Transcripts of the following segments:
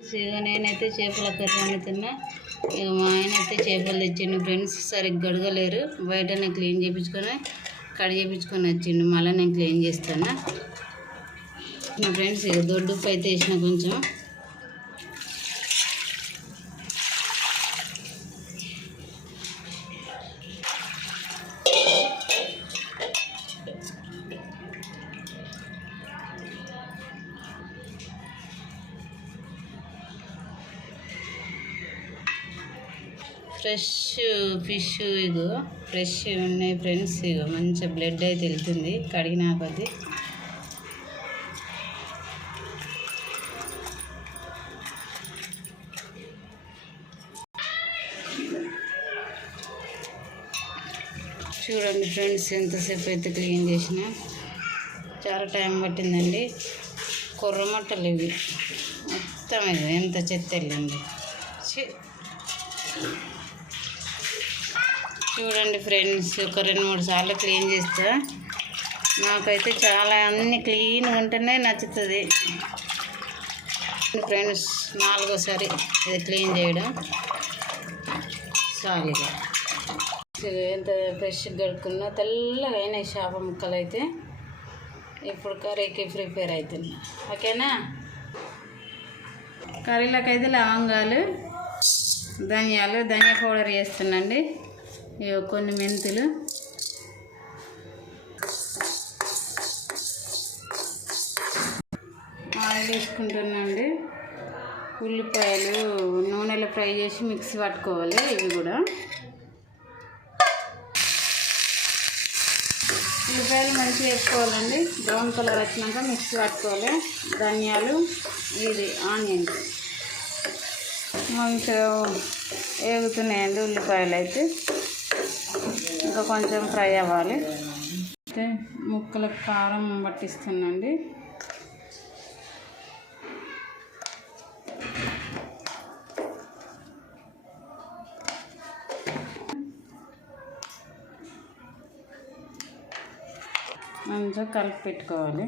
నేనైతే చేపల కర్రీ వండుతున్నా. ఇక మా ఆయన అయితే చేపలు తెచ్చిండు ఫ్రెండ్స్. సరిగ్గా గడగలేరు, బయటనే క్లీన్ చేయించుకొని కడిగేపించుకొని వచ్చిండు. మళ్ళీ నేను క్లీన్ చేస్తాను మా ఫ్రెండ్స్. ఇక దొడ్డుప్పు అయితే వేసిన కొంచెం. ఫ్రెష్ ఫిష్ ఇగో ఫ్రెష్ ఉన్నాయి ఫ్రెండ్స్. ఇగో మంచిగా బ్లడ్ అయితే వెళ్తుంది కడిగినా కొద్ది. చూడండి ఫ్రెండ్స్, ఎంతసేపు అయితే క్లీన్ చేసిన. చాలా టైం పట్టిందండి. కొర్రమట్టలు ఇవి మొత్తం. ఇది ఎంత చెత్త వెళ్ళింది. చూడండి ఫ్రెండ్స్, ఒక 2-3 సార్లు క్లీన్ చేస్తా. నాకైతే చాలా అన్ని క్లీన్గా ఉంటేనే నచ్చుతుంది ఫ్రెండ్స్. 4వ సారి ఇది క్లీన్ చేయడం సాలిగా. ఎంత ఫ్రెష్గా కడుక్కున్నా తెల్లగా అయినాయి చేప ముక్కలు అయితే. ఇప్పుడు కర్రీకి ప్రిపేర్ అవుతుంది. ఓకేనా? కర్రీలోకైతే లవంగాలు, ధనియా పౌడర్ చేస్తున్నాండి. ఇవి కొన్ని మెంతులు, ఆయిల్ వేసుకుంటున్నాండి. ఉల్లిపాయలు నూనెలో ఫ్రై చేసి మిక్సీ పట్టుకోవాలి. ఇవి కూడా ఉల్లిపాయలు మంచిగా వేసుకోవాలండి. బ్రౌన్ కలర్ వచ్చినాక మిక్సీ పట్టుకోవాలి. ధనియాలు, ఇది ఆనియన్స్ మంచిగా వేగుతున్నాయండి. ఉల్లిపాయలు అయితే ఇంకా కొంచెం ఫ్రై అవ్వాలి. అయితే ముక్కలకు కారం పట్టిస్తున్నాండి. మంచిగా కలిపి పెట్టుకోవాలి.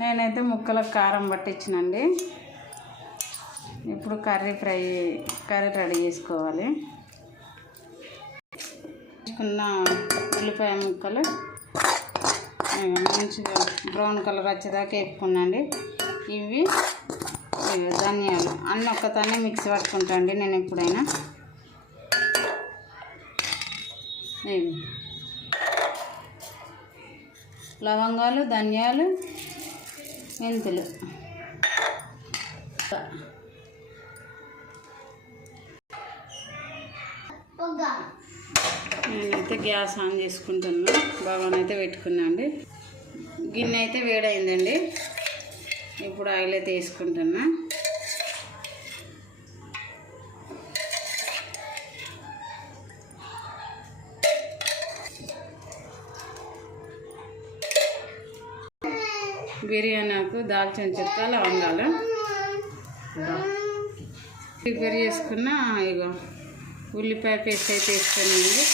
నేనైతే ముక్కలకు కారం పట్టించినండి. ఇప్పుడు కర్రీ రెడీ చేసుకోవాలి. వేసుకున్న ఉల్లిపాయ ముక్కలు మంచిగా బ్రౌన్ కలర్ వచ్చేదాకా వేపుకున్నాండి. ఇవి ధనియాలు అన్నీ ఒక్కతానే మిక్సీ పట్టుకుంటాండి నేను ఎప్పుడైనా. ఇవి లవంగాలు, ధనియాలు, మెంతులు. నేనైతే గ్యాస్ ఆన్ చేసుకుంటున్నా. బాగానైతే పెట్టుకున్నా అండి. గిన్నె అయితే వేడైందండి. ఇప్పుడు ఆయిల్ అయితే వేసుకుంటున్నా. బిర్యానీకు దాల్చిన చెక్క, లవంగాలు ప్రిపేర్ చేసుకున్న. ఇగో ఉల్లిపాయ పేస్ట్ అయితే వేసుకున్నాండి.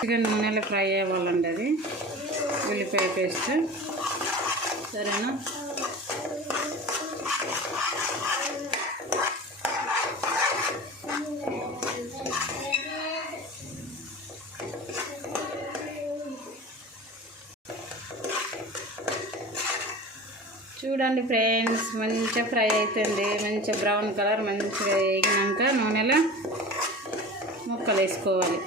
చికెన్ నూనెలో ఫ్రై అవ్వాలండి. అది ఉల్లిపాయ పేస్ట్. సరేనా? చూడండి ఫ్రెండ్స్, మంచిగా ఫ్రై అవుతుంది. మంచిగా బ్రౌన్ కలర్ మంచిగా వేగినాక నూనెలో ముక్క ముక్కలు వేసుకోవాలి.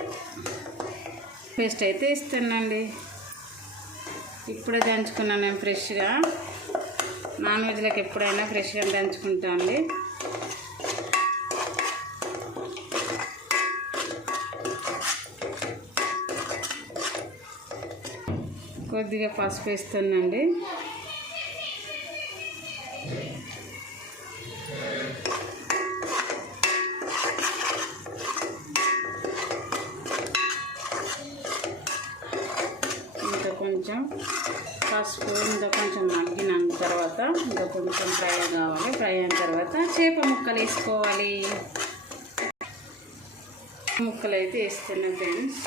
పేస్ట్ అయితే ఇస్తానండి. ఇప్పుడే దంచుకున్నాను నేను ఫ్రెష్గా. నాన్ వెజ్లకు ఎప్పుడైనా ఫ్రెష్గా దంచుకుంటా అండి. కొద్దిగా పసుపు వేస్తానండి. కొంచెం పసుపు ఇంకా కొంచెం మగ్గిన తర్వాత ఇంకా కొంచెం ఫ్రై కావాలి. ఫ్రై అయిన తర్వాత చేప ముక్కలు వేసుకోవాలి. ముక్కలు అయితే వేస్తున్నా ఫ్రెండ్స్.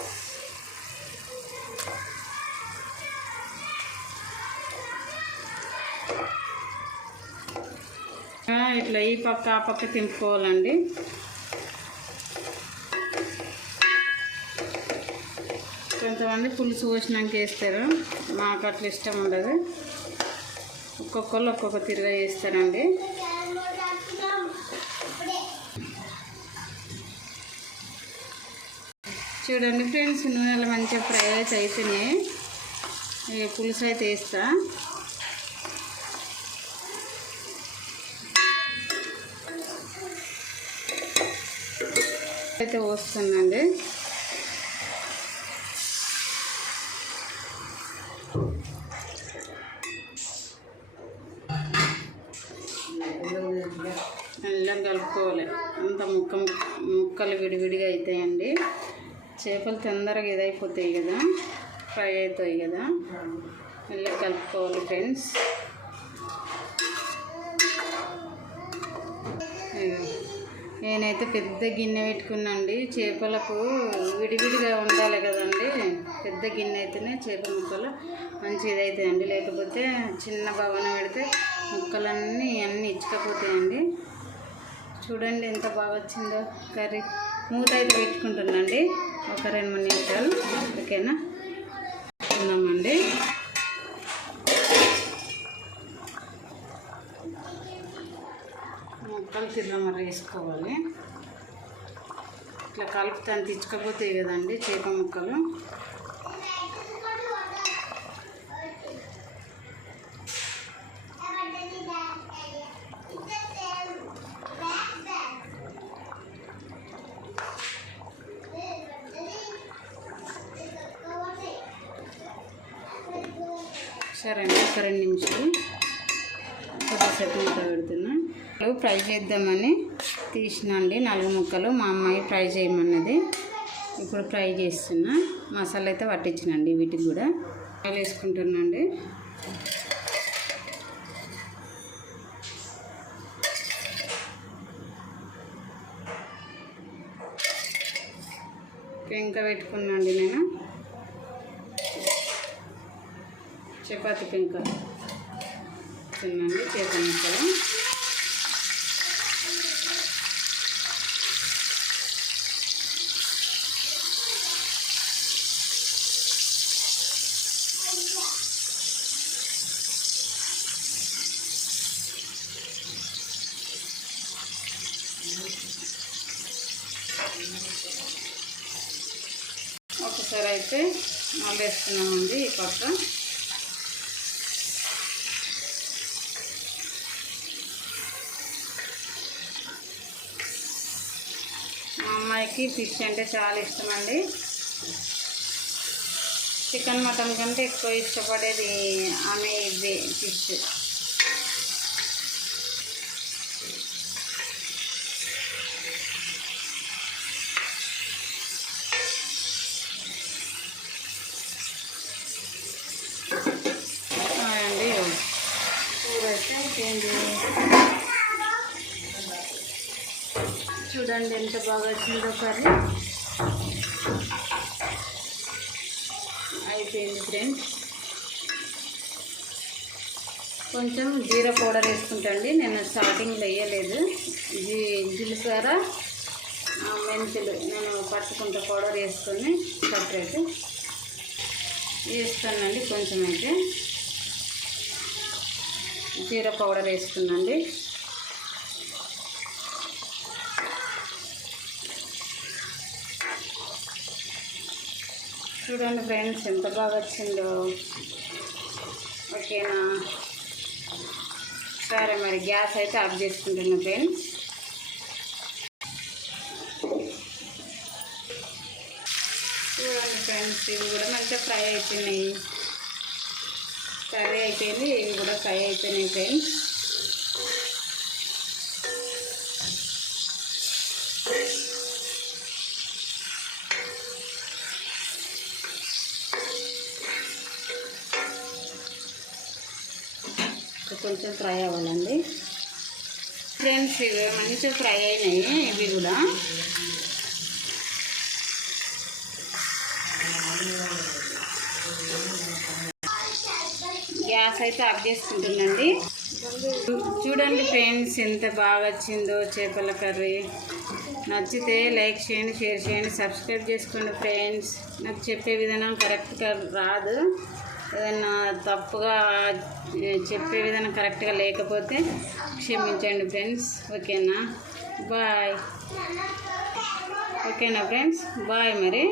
ఇట్లా ఈ పక్క ఆ పక్క తింపుకోవాలండి. కొంతమంది పులుసు పోసినాక వేస్తారు, మాకు అట్లా ఇష్టం ఉండదు. ఒక్కొక్కళ్ళు ఒక్కొక్క తిరుగా చేస్తారండి. చూడండి ఫ్రెండ్స్, నూనెలు మంచిగా ఫ్రై అయితే అవుతున్నాయి. పులుసు అయితే వేస్తా. అయితే పోస్తుందండి. మెల్లగా కలుపుకోవాలి. అంత ముక్కలు విడివిడిగా అవుతాయండి. చేపలు తొందరగా ఇదైపోతాయి కదా, ఫ్రై అవుతాయి కదా. మెల్లగా కలుపుకోవాలి ఫ్రెండ్స్. నేనైతే పెద్ద గిన్నె పెట్టుకున్నాండి. చేపలకు విడివిడిగా ఉండాలి కదండి. పెద్ద గిన్నె అయితేనే చేప ముక్కలు మంచి ఇదవుతాయండి. లేకపోతే చిన్న భవనం పెడితే ముక్కలన్నీ ఇచ్చుకపోతాయండి. చూడండి ఎంత బాగా వచ్చిందో కర్రీ. మూత అయితే పెట్టుకుంటున్నాండి ఒక 2-3 నిమిషాలు. ఓకేనా, ఉన్నామండి. ముక్కలు తిరగమర వేసుకోవాలి. ఇట్లా కలుపుతాను తెచ్చుకపోతాయి కదండి చేప ముక్కలు. సరే అండి, ఒక 2 నిమిషాలు కొద్దిసేపు మూత పెడుతున్నా. ఫ్రై చేద్దామని తీసినండి 4 ముక్కలు. మా అమ్మాయి ఫ్రై చేయమన్నది. ఇప్పుడు ఫ్రై చేస్తున్నా. మసాలా అయితే పట్టించినండి. వీటికి కూడా ఆయిల్ వేసుకుంటున్నాండి. పెంక పెట్టుకున్నాండి నేను. చపాతీ పెంక తిన్నాండి. చేప ముక్కలు ఒకసారి అయితే మళ్ళీ వేస్తున్నామండి. ఈ పక్క మా అమ్మాయికి ఫిష్ అంటే చాలా ఇష్టం అండి. చికెన్ మటన్ కంటే ఎక్కువ ఇష్టపడేది ఆమె ఇదే ఫిష్. అండి కూర అయితే అయిపోయింది. చూడండి ఎంత బాగా వచ్చిందో కర్రీ. అయిపోయింది ఫ్రెండ్స్. కొంచెం జీరా పౌడర్ వేసుకుంటండి. నేను స్టార్టింగ్లో వేయలేదు. జీలకర్ర మెంతులు నేను పట్టుకుంటా పౌడర్ వేసుకొని సపరేట్ వేస్తానండి. కొంచెం అయితే జీరా పౌడర్ వేసుకున్నాండి. చూడండి ఫ్రెండ్స్ ఎంత బాగా వచ్చిందో. ఓకేనా? సరే మరి గ్యాస్ అయితే ఆఫ్ చేసుకుంటున్నా ఫ్రెండ్స్. చూడండి ఫ్రెండ్స్ ఇవి కూడా మంచిగా ఫ్రై అవుతున్నాయి. కర్రీ అయిపోయింది, ఇవి కూడా ఫ్రై అయిపోయినాయి ఫ్రెండ్స్. కొంచెం ఫ్రై అవ్వాలండి ఫ్రెండ్స్. ఇవి మంచిగా ఫ్రై అయినాయి. ఇవి కూడా గ్యాస్ అయితే ఆఫ్ చేసుకుంటుందండి. చూడండి ఫ్రెండ్స్ ఎంత బాగా వచ్చిందో చేపల కర్రీ. నచ్చితే లైక్ చేయండి, షేర్ చేయండి, సబ్స్క్రైబ్ చేసుకోండి ఫ్రెండ్స్. నాకు చెప్పే విధానం కరెక్ట్గా రాదు, ఏదన్నా తప్పుగా చెప్పే విధానం కరెక్ట్గా లేకపోతే క్షమించండి ఫ్రెండ్స్. ఓకేనా? బాయ్. ఓకేనా ఫ్రెండ్స్? బాయ్ మరి.